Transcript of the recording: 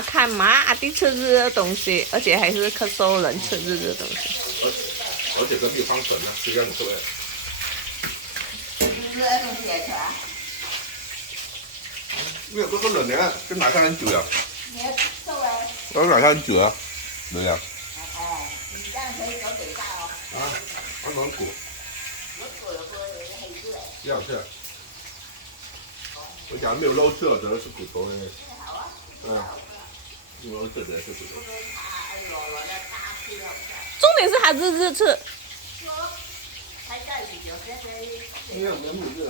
妈看妈的吃热的东西，而且还是克苏人吃热的东西。而且跟地方神呢，这样你说的。热的东西也吃啊？没有嗰個輪嚟跟哪家人住啊？你要收誒？跟哪家人住啊？對啊。你這樣可以走北大哦。啊，我講股。要是。我講沒有肉色的是骨頭呢。有肉色的是骨頭。重点是它日日吃。沒有，沒有熱。